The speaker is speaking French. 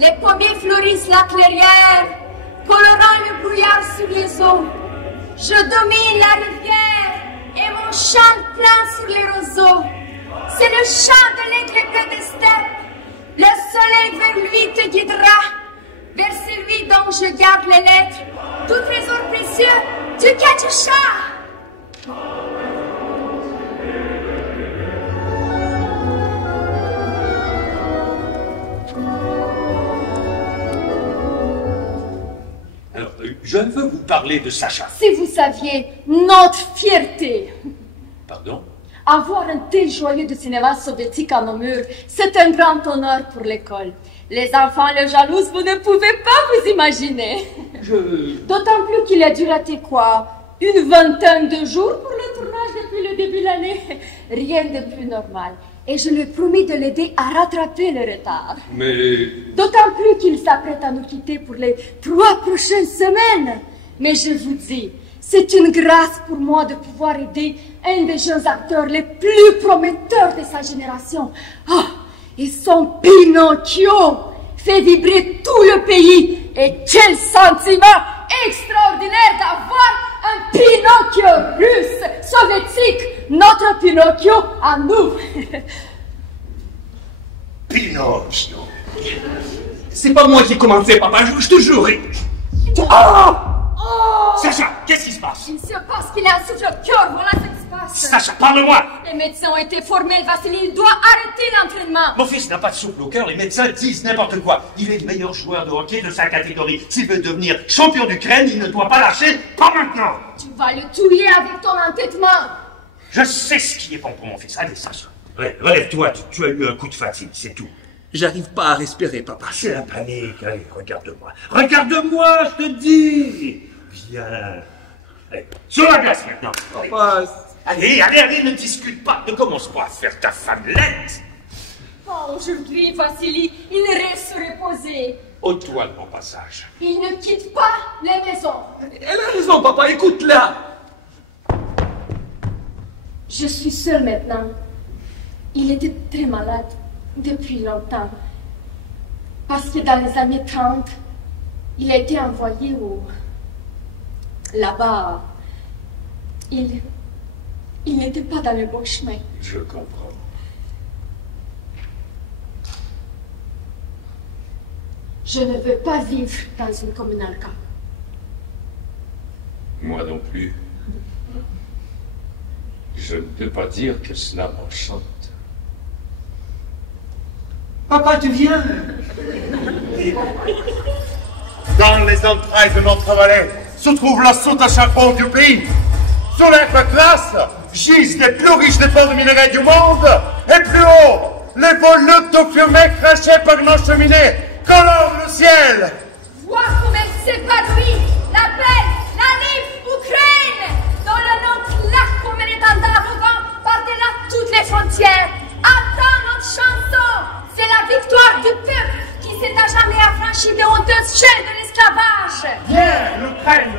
Les pommiers fleurissent la clairière, colorant le brouillard sur les eaux. Je domine la rivière et mon chant plane sur les roseaux. C'est le chant de l'aigle bleu des steppes. Le soleil vers lui te guidera, vers celui dont je garde les lettres. Tout trésor précieux du Katusha. Alors, je veux vous parler de Sacha. Si vous saviez notre fierté. Pardon? Avoir un tel joyau de cinéma soviétique à nos murs, c'est un grand honneur pour l'école. Les enfants le jalousent, vous ne pouvez pas vous imaginer. D'autant plus qu'il a dû rater quoi? Une vingtaine de jours pour le tournage depuis le début de l'année. Rien de plus normal. Et je lui ai promis de l'aider à rattraper le retard. Mais... D'autant plus qu'il s'apprête à nous quitter pour les 3 prochaines semaines. Mais je vous dis, c'est une grâce pour moi de pouvoir aider un des jeunes acteurs les plus prometteurs de sa génération. Ah, et son Pinocchio fait vibrer tout le pays. Et quel sentiment extraordinaire d'avoir un Pinocchio russe, soviétique, notre Pinocchio à nous. Pinocchio. C'est pas moi qui ai commencé, papa, je te jure. Sacha, qu'est-ce qui se passe? Il se passe qu'il a un souffle-cœur, voilà ce qui se passe. Sacha, parle-moi. Les médecins ont été formés, Vassili, il doit arrêter l'entraînement. Mon fils n'a pas de souffle au cœur, les médecins disent n'importe quoi. Il est le meilleur joueur de hockey de sa catégorie. S'il veut devenir champion d'Ukraine, il ne doit pas lâcher, pas maintenant. Tu vas le tuer avec ton entêtement. Je sais ce qui est bon pour mon fils. Allez, Sacha, relève-toi, tu as eu un coup de fatigue, c'est tout. J'arrive pas à respirer, papa. C'est la panique, allez, regarde-moi. Regarde-moi, je te dis. Viens. Allez, sur la glace maintenant. Papa... Allez, ne discute pas. Ne commence pas à faire ta femmelette. Oh, aujourd'hui, Vassili, il reste se reposer. Ôte-toi le bon passage. Il ne quitte pas les maisons. Elle a raison, papa, écoute-la. Je suis seule maintenant. Il était très malade depuis longtemps. Parce que dans les années 30, il a été envoyé là-bas. Il n'était pas dans le bon chemin. Je comprends. Je ne veux pas vivre dans une communalka. Moi non plus. Je ne peux pas dire que cela m'enchante. Papa, tu viens? Dans les entrailles de notre vallée se trouve la soute à charbon du pays. Sous l'être classe gisent les plus riches dépôts de minerais du monde. Et plus haut, les volutes de fumée crachées par nos cheminées colorent le ciel. Vois comme elle s'épanouit, la belle, la libre Ukraine, dont le nom claque comme un étendard au vent par-delà toutes les frontières. Attends notre chanson, c'est la victoire du peuple qui s'est à jamais affranchi des honteuses chaînes de l'esclavage. Viens, l'Ukraine.